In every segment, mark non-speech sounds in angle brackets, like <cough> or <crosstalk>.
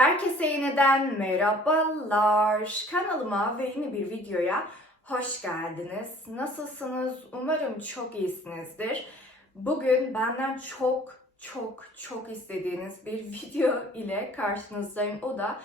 Herkese yeniden merhabalar. Kanalıma ve yeni bir videoya hoş geldiniz. Nasılsınız? Umarım çok iyisinizdir. Bugün benden çok çok çok istediğiniz bir <laughs> video ile karşınızdayım. O da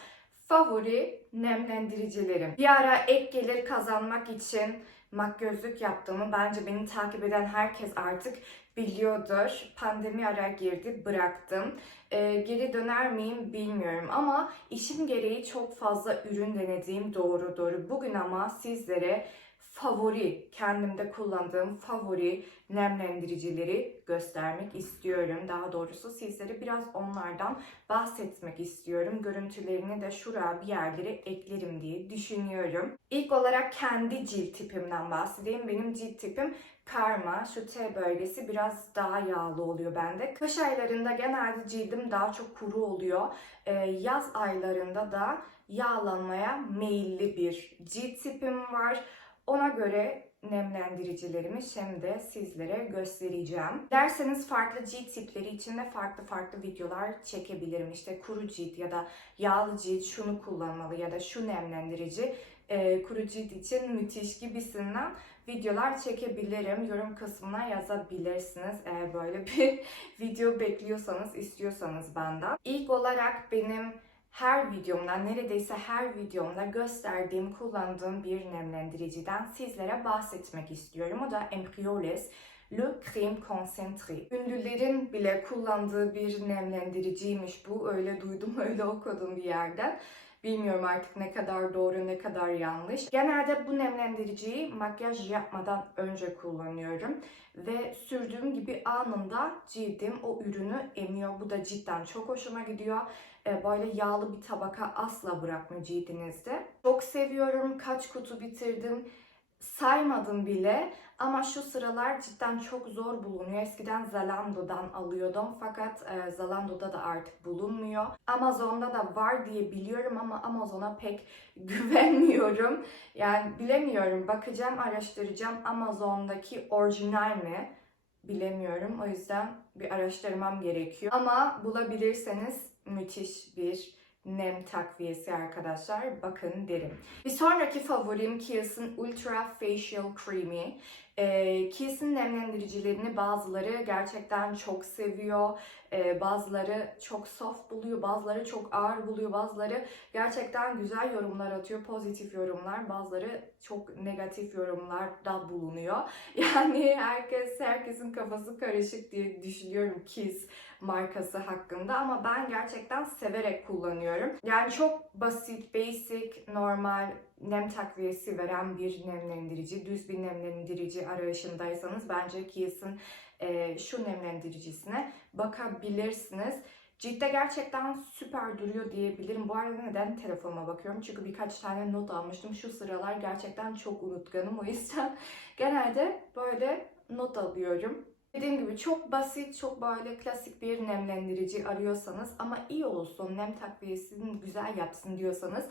favori nemlendiricilerim. Bir ara ek gelir kazanmak için makyözlük yaptığımı bence beni takip eden herkes artık biliyordur. Pandemi ara girdi, bıraktım. Ee, geri döner miyim bilmiyorum ama işim gereği çok fazla ürün denediğim doğru doğru. Bugün ama sizlere favori, kendimde kullandığım favori nemlendiricileri göstermek istiyorum. Daha doğrusu sizlere biraz onlardan bahsetmek istiyorum. Görüntülerini de şuraya bir yerlere eklerim diye düşünüyorum. İlk olarak kendi cilt tipimden bahsedeyim. Benim cilt tipim karma, şu T bölgesi biraz daha yağlı oluyor bende. Kış aylarında genelde cildim daha çok kuru oluyor. Ee, yaz aylarında da yağlanmaya meyilli bir cilt tipim var. Ona göre nemlendiricilerimi şimdi sizlere göstereceğim. Derseniz farklı cilt tipleri için de farklı farklı videolar çekebilirim. İşte kuru cilt ya da yağlı cilt şunu kullanmalı ya da şu nemlendirici e, kuru cilt için müthiş gibisinden videolar çekebilirim. Yorum kısmına yazabilirsiniz eğer böyle bir <laughs> video bekliyorsanız, istiyorsanız benden. İlk olarak benim her videomda, neredeyse her videomda gösterdiğim, kullandığım bir nemlendiriciden sizlere bahsetmek istiyorum. O da Emprioles Le Crème Concentré. Ünlülerin bile kullandığı bir nemlendiriciymiş bu. Öyle duydum, <laughs> öyle okudum bir yerden. Bilmiyorum artık ne kadar doğru, ne kadar yanlış. Genelde bu nemlendiriciyi makyaj yapmadan önce kullanıyorum. Ve sürdüğüm gibi anında cildim o ürünü emiyor. Bu da cidden çok hoşuma gidiyor. Ee, Böyle yağlı bir tabaka asla bırakmıyor cildinizde. Çok seviyorum. Kaç kutu bitirdim saymadım bile ama şu sıralar cidden çok zor bulunuyor. Eskiden Zalando'dan alıyordum fakat e, Zalando'da da artık bulunmuyor. Amazon'da da var diye biliyorum ama Amazon'a pek <laughs> güvenmiyorum. Yani bilemiyorum. Bakacağım, araştıracağım. Amazon'daki orijinal mi? Bilemiyorum. O yüzden bir araştırmam gerekiyor. Ama bulabilirseniz müthiş bir nem takviyesi arkadaşlar. Bakın derim. Bir sonraki favorim Kiehl's'in Ultra Facial Creamy. Ee, Kiehl's'in nemlendiricilerini bazıları gerçekten çok seviyor. Ee, bazıları çok soft buluyor, bazıları çok ağır buluyor, bazıları gerçekten güzel yorumlar atıyor, pozitif yorumlar. Bazıları çok negatif yorumlar da bulunuyor. <laughs> Yani herkes herkesin kafası karışık diye düşünüyorum Kiehl's markası hakkında ama ben gerçekten severek kullanıyorum. Yani çok basit, basic, normal nem takviyesi veren bir nemlendirici, düz bir nemlendirici arayışındaysanız bence Kiehl's'in e, şu nemlendiricisine bakabilirsiniz. Ciltte gerçekten süper duruyor diyebilirim. Bu arada neden telefonuma bakıyorum? Çünkü birkaç tane not almıştım. Şu sıralar gerçekten çok unutkanım. O yüzden <laughs> genelde böyle not alıyorum. Dediğim gibi çok basit, çok böyle klasik bir nemlendirici arıyorsanız ama iyi olsun, nem takviyesini güzel yapsın diyorsanız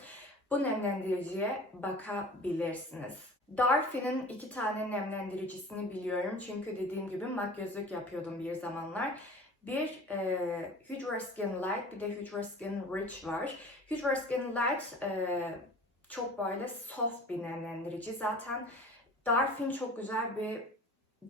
bu nemlendiriciye bakabilirsiniz. Darphin'in iki tane nemlendiricisini biliyorum. Çünkü dediğim gibi makyözlük yapıyordum bir zamanlar. Bir e, Hydra Skin Light bir de Hydra Skin Rich var. Hydra Skin Light e, çok böyle soft bir nemlendirici. Zaten Darphin çok güzel bir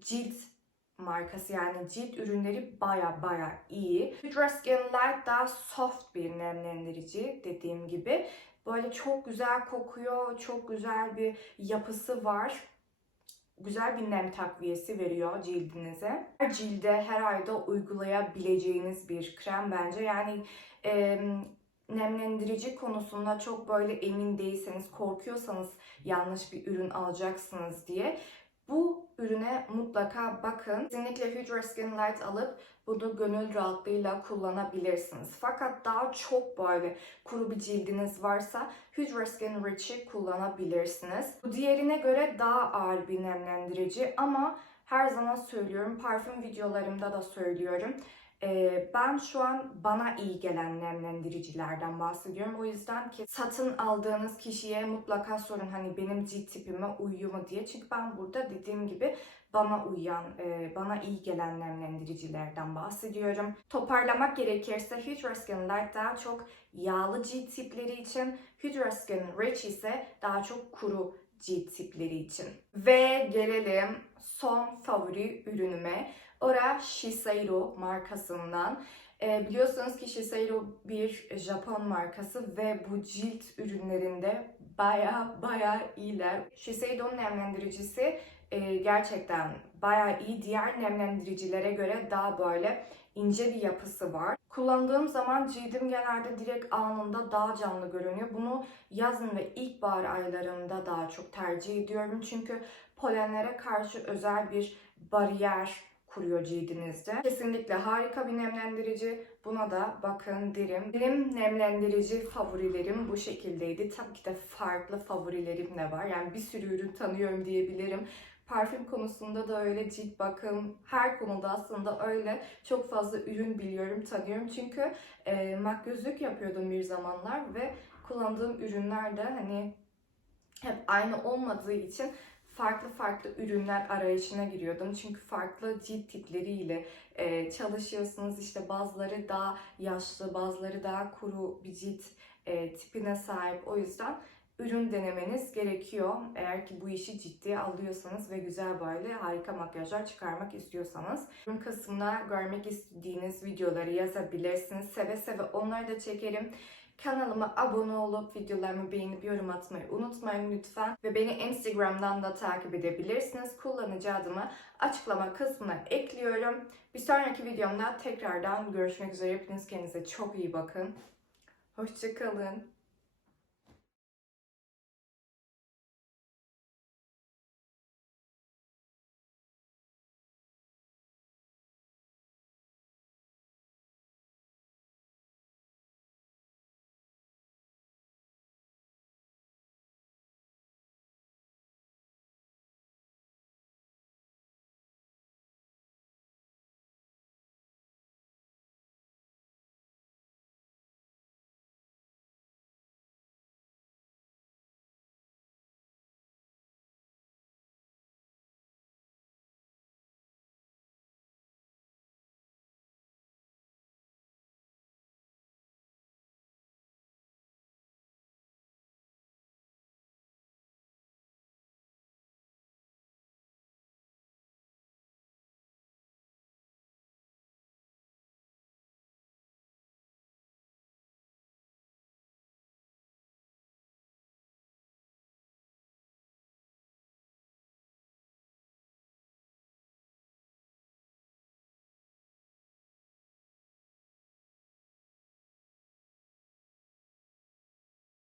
cilt markası yani cilt ürünleri baya baya iyi. Hydra Skin Light daha soft bir nemlendirici dediğim gibi. Böyle çok güzel kokuyor, çok güzel bir yapısı var. Güzel bir nem takviyesi veriyor cildinize. Her cilde her ayda uygulayabileceğiniz bir krem bence. Yani e, nemlendirici konusunda çok böyle emin değilseniz, korkuyorsanız yanlış bir ürün alacaksınız diye bu ürüne mutlaka bakın. Kesinlikle Hydra Skin Light alıp bunu gönül rahatlığıyla kullanabilirsiniz. Fakat daha çok böyle kuru bir cildiniz varsa Hydra Skin Rich'i kullanabilirsiniz. Bu diğerine göre daha ağır bir nemlendirici ama her zaman söylüyorum, parfüm videolarımda da söylüyorum. Ee, ben şu an bana iyi gelen nemlendiricilerden bahsediyorum. O yüzden ki satın aldığınız kişiye mutlaka sorun hani benim cilt tipime uyuyor mu diye. Çünkü ben burada dediğim gibi bana uyan, e, bana iyi gelen nemlendiricilerden bahsediyorum. Toparlamak gerekirse Hydroskin Light daha çok yağlı cilt tipleri için, Hydroskin Rich ise daha çok kuru cilt tipleri için. Ve gelelim son favori ürünüme. Ora Shiseido markasından. E, biliyorsunuz ki Shiseido bir Japon markası ve bu cilt ürünlerinde baya baya iyiler. Shiseido'nun nemlendiricisi e, gerçekten baya iyi. Diğer nemlendiricilere göre daha böyle ince bir yapısı var. Kullandığım zaman cildim genelde direkt anında daha canlı görünüyor. Bunu yazın ve ilkbahar aylarında daha çok tercih ediyorum. Çünkü polenlere karşı özel bir bariyer kuruyor cildinizde. Kesinlikle harika bir nemlendirici. Buna da bakın derim. Benim nemlendirici favorilerim bu şekildeydi. Tabii ki de farklı favorilerim de var. Yani bir sürü ürün tanıyorum diyebilirim. Parfüm konusunda da öyle, cilt bakım, her konuda aslında öyle. Çok fazla ürün biliyorum, tanıyorum. Çünkü e, makyözlük yapıyordum bir zamanlar ve kullandığım ürünler de hani hep aynı olmadığı için farklı farklı ürünler arayışına giriyordum. Çünkü farklı cilt tipleriyle e, çalışıyorsunuz. İşte bazıları daha yaşlı, bazıları daha kuru bir cilt e, tipine sahip. O yüzden ürün denemeniz gerekiyor. Eğer ki bu işi ciddiye alıyorsanız ve güzel böyle harika makyajlar çıkarmak istiyorsanız. Ürün kısmına görmek istediğiniz videoları yazabilirsiniz. Seve seve onları da çekerim. Kanalıma abone olup videolarımı beğenip yorum atmayı unutmayın lütfen. Ve beni Instagram'dan da takip edebilirsiniz. Kullanıcı adımı açıklama kısmına ekliyorum. Bir sonraki videomda tekrardan görüşmek üzere. Hepiniz kendinize çok iyi bakın. Hoşçakalın.